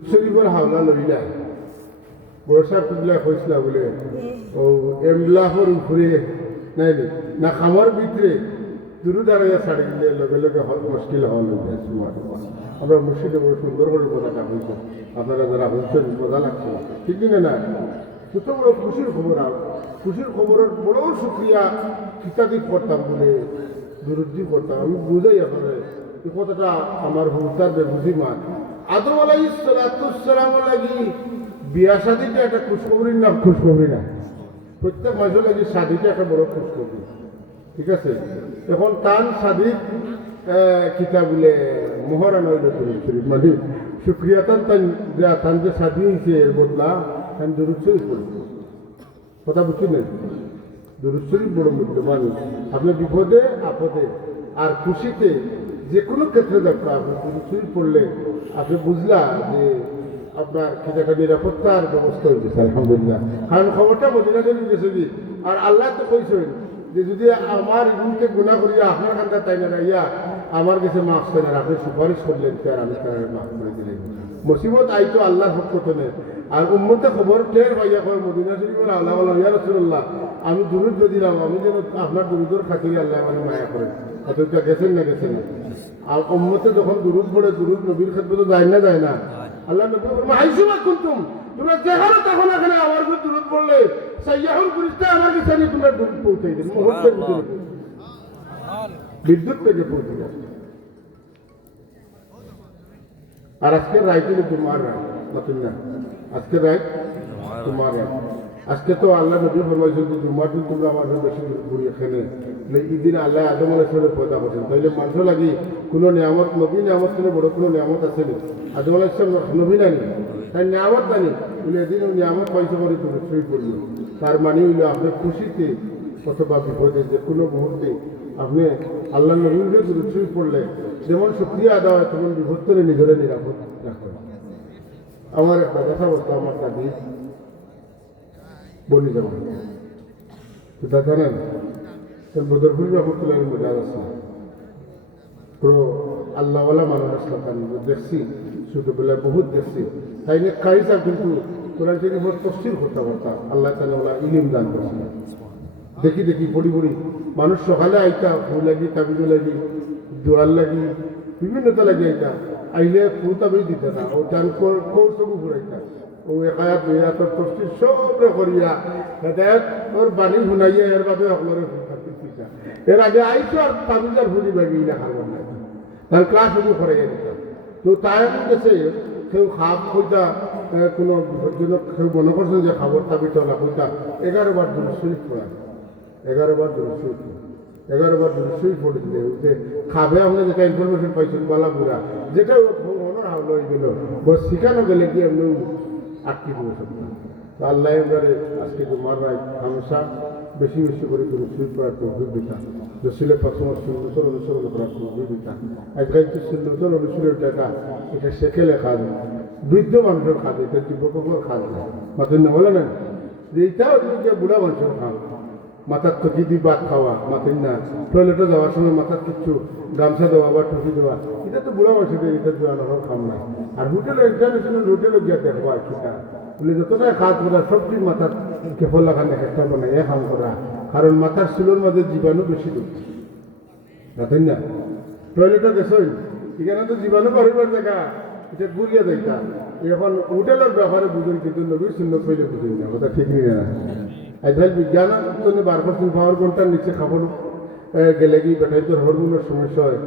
শরীফর হাওলা লইলা। সাহেব তুলা কইসলা বলে। ও এমলাহর উপরে নাই নি? খামার ভিতরে দূরে দাঁড়াইয়া ছাড়ি দিলে লগে লগে হল হওয়া লইবে আমরা মুর্শিদে বড় সুন্দর করে কথাটা বলছো আপনারা যারা বলছেন মজা লাগছে। ঠিক না না ছোট বড় খুশির খবর আর খুশির খবরের বড় শুক্রিয়া কিতাবিক করতাম বলে দুরুদ্দি করতাম আমি বুঝাই আপনাদের এই কথাটা আমার হুতার বুঝি মা আদম আলাই সালাম লাগি বিয়া শাদিটা একটা খুশখবরির নাম খুশখবরি না। প্রত্যেক মানুষের লাগি শাদিটা একটা বড় খুশখবরি ঠিক আছে? এখন তান শাদিক কিতা বলে মহরা নয় মানে শুক্রিয়া তান তান যা, তান যে শাদি হয়েছে এর বদলা তান দূরত শরীফ কথা বুঝছি না শরীফ বড় মূল্যবান। আপনার বিপদে, আপদে, আর খুশিতে যে কোনো ক্ষেত্রে দরকার আপনি দূরত শরীফ পড়লে আপনি বুঝলা যে আপনার একটা নিরাপত্তার ব্যবস্থা হয়েছে, আলহামদুলিল্লাহ। কারণ খবরটা মদিনা শরীফ গেছে আর আল্লাহ তো কইছেন যে যদি আমার ইগুনকে গুণা করিয়া আপনার কান্তা তাই না ইয়া আমার কাছে মাফ চাই না আপনি সুপারিশ করলেন, তার আমি তার মাফ করে দিলেন। মুসিবত আইতো আল্লাহর হক করতে আর উম্মতে খবর টের পাইয়া কয়, মদিনা শরীফের আল্লাহ বললাম ইয়া রসুল্লাহ আমি দূরত যদি নাম আমি যেন আপনার দূরদর খাতিরে আল্লাহ মানে মায়া করেন। অথচ গেছেন না গেছেন না। আর উম্মতে যখন দূরত পড়ে দূরত নবীর ক্ষেত্রে যায় না যায় না। আল্লাহ নবী বলব আইসুমা কুন্তুম? তোমরা যেখানে তখন এখানে আমার উপর দূরত পড়লে সাইয়াহুল পুলিশটা আমার কাছে আমি তোমরা দূরত পৌঁছাই দিন মুহূর্তের ভিতরে বিদ্যুৎ থেকে পৌঁছে যাবে আর আজকের রায় কিন্তু তোমার রায় না আজকের রায় তোমার রায়। আজকে তো আল্লাহ নবী ফরমাইছেন, যে জুমার দিন তোমরা আমার বেশি ঘুরি এখানে। এই দিন আল্লাহ আদম আলাইসলামের পয়দা করছেন। তাইলে মানুষ লাগি কোনো নিয়ামত, নবী নিয়ামত কোনো বড় কোনো নিয়ামত আছে নি? আদম আলাইসলাম নবী নানি তাই নিয়ামত নানি বলে এদিন নিয়ামত পয়সা করে তুমি শুয়ে পড়ল তার মানে হইল আপনার খুশিতে অথবা বিপদে যে কোনো মুহূর্তে আপনি আল্লাহ নবীর শুয়ে পড়লে যেমন শুক্রিয়া আদা হয়, তেমন বিপদ করে নিজেরা নিরাপদ আমার একটা দেখা বলতো আমার দাদি বলি যাব। তা জানেন বদরপুর রহমতুল্লাহ মজা আছে। পুরো আল্লাহওয়ালা মানুষ আসলাম তার দেখছি, ছোটবেলায় বহুত দেখছি। তাই নিয়ে কারিতা কিন্তু কোরআন শরীফের তফসিল করতে পারতাম আল্লাহ তালা ওলা ইলিম দান করছিল দেখি দেখি, পড়ি পড়ি। মানুষ সকালে আইতা ফুল লাগি তাবিজও লাগি, দোয়ার লাগি বিভিন্নতা লাগি আইতা। আইলে ফুল তাবিজ দিতে না। ও জান কৌশলও ঘুরাইতা ও একায়াত দুই হাতর তফসিল সবরে করিয়া হেদায়ত ওর বাণী শুনাইয়া এর বাদে সকলের এর আগে আইসো আর তাবিজার ফুলি বাগি লেখার বন্ধ তার ক্লাস শুরু করে দিতাম তো তাই খাপ কোনো মনে করছেন যে খাবার তাবি টলা কইতা এগারো বার দূর শরীফ পড়া এগারো যে খাবে আমরা যেটা ইনফরমেশন পাইছেন বালা বুড়া যেটা মনে হাওলো হয়ে গেল শিখানো গেলে কি এমনি আটকে দিব সপ্তাহ তো আল্লাহ এবারে আজকে তোমার রায় হামেশা বেশি বেশি করে তুমি শুরু করার তৌফিক দিতাম রসুলে প্রথম সুন্দর অনুসরণ করার তৌফিক দিতাম একবার তো সুন্দর অনুসরণ টাকা, এটা সেকেলে খাদ বৃদ্ধ মানুষের খাদ এটা যুবকের খাদ না মাথের না বলে না? যে বুড়া মানুষের খাদ মাথার টকি দিয়ে ভাত খাওয়া মাথের না। টয়লেটে যাওয়ার সময় মাথার কিচ্ছু গামছা দেওয়া বা টকি দেওয়া। এটা তো বুড়া মানুষের এটা দেওয়া নহর খাম না আর হোটেলে ইন্টারন্যাশনাল হোটেলে গিয়ে দেখবা কিটা বলে যতটা খাত করা সবজি মাথার কেফল লাগানো একটা বানাই এ কাম করা কারণ মাথার চুলোর মাঝে জীবাণু বেশি ঢুকছে বুঝলেন না? টয়লেটে গেছেন এখানে তো জীবাণু বাড়িবার জায়গা। এটা গুলিয়ে দেখা এখন হোটেলের ব্যাপারে বুঝুন, কিন্তু নবীর শূন্য কইলে বুঝুন না, কথা ঠিক নেই না? আজকাল বিজ্ঞান জন্য বার করছেন পাওয়ার ঘণ্টার নিচে খাবার গেলে কি বেটাইতে হরমোনের সমস্যা হয়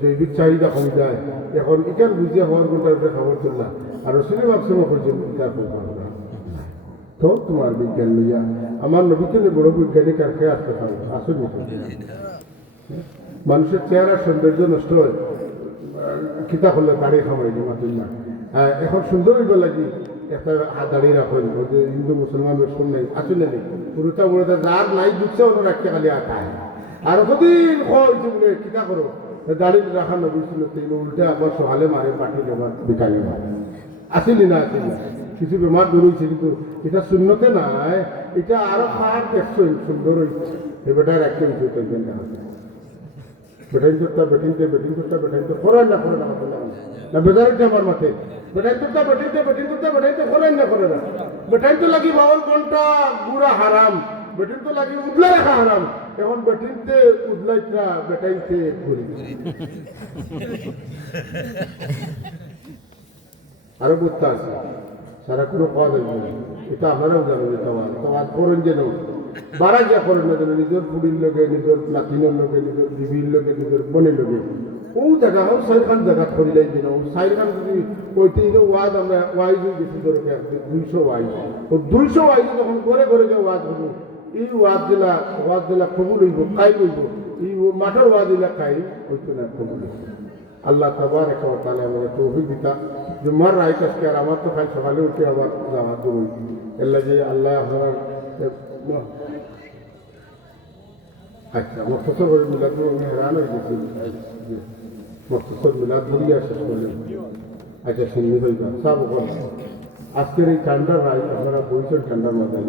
জৈবিক চাহিদা কমে যায়। এখন ইকার বুঝিয়ে হওয়ার ঘণ্টার উপরে খাবার চললা আর রসুলি বাক্সমা করছেন ইকার তো তোমার বিজ্ঞান লইয়া আমার নবীকে বড় বৈজ্ঞানিক আর খেয়ে আসতে পারে আসুন মানুষের চেহারা সৌন্দর্য নষ্ট হয়। কিতা হলে দাঁড়িয়ে মাতুন না এখন সুন্দর হইব লাগি একটা দাঁড়িয়ে রাখেন হিন্দু মুসলমান শুন নাই। আসুন নেই পুরুতা বলতে যার নাই দুঃখে অন্য রাখতে খালি আটা আর কদিন হয়েছে বলে কিতা করো? দাঁড়িয়ে রাখা নবী ছিল তিন উল্টে আবার সকালে মারে পাঠি দেবার বিকালে মারে। আসিলি না আসিলি কিছু বেমার দূর হয়েছে, কিন্তু এটা শূন্যতে নাই, এটা আরও খার দেখছ সুন্দর হয়েছে এ বেটার একটা বিষয় টেনশন না বেটাইন করতে বেটিনতে বেটিন করতে বেটাইন তো করার না করে না আমার মাঠে বেটাই তো তা বেটিতে বেটিন তো তা, বেটাই করেন না করে না। বেটাই তো লাগি বাউল ঘণ্টা গুড়া হারাম। বেটিন তো লাগি উদলা রাখা হারাম। এখন বেটিনতে উদলাইটা বেটাইতে করি আরও বুঝতে আছে। সারা কোনো খাওয়া যাবে না। এটা আপনারাও জানেন আমার তোমার করেন যেন। বাড়া গিয়া করেন না যেন। নিজের ফুডির লগে, নিজের নাতিনের লগে, নিজের বিবির লগে, নিজের বোনের লগে। ও জায়গা? হোক চারিখান জায়গা করিলাই দিন চারিখান যদি ওই তিনশো ওয়াজ আমরা ওয়াইজ গেছি ধরে দুইশো ওয়াইজ। ও দুইশো ওয়াইজ যখন ঘরে ঘরে গিয়ে ওয়াজ হব এই ওয়াজ দিলা ওয়াজ দিলা কবুল হইব কাই হইব, এই মাঠের ওয়াজ দিলা কাই হইতো না, কবুল আল্লাহ তাবারক ওয়া তাআলা আমাকে তৌফিক দিতা। জুম্মার রাইত আজকে আর? আমার তো খাই সকালে উঠে আবার যাওয়া দূর এল্লা যে আল্লাহ আপনার আচ্ছা মক্তসর করে মিলাদ আমি হেরান গেছি মক্তসর মিলাদ ভুলিয়া শেষ করলেন। আচ্ছা শুনলি হইবা সব আজকের এই ঠান্ডার রাইত আপনারা বইছেন ঠান্ডার মাথায়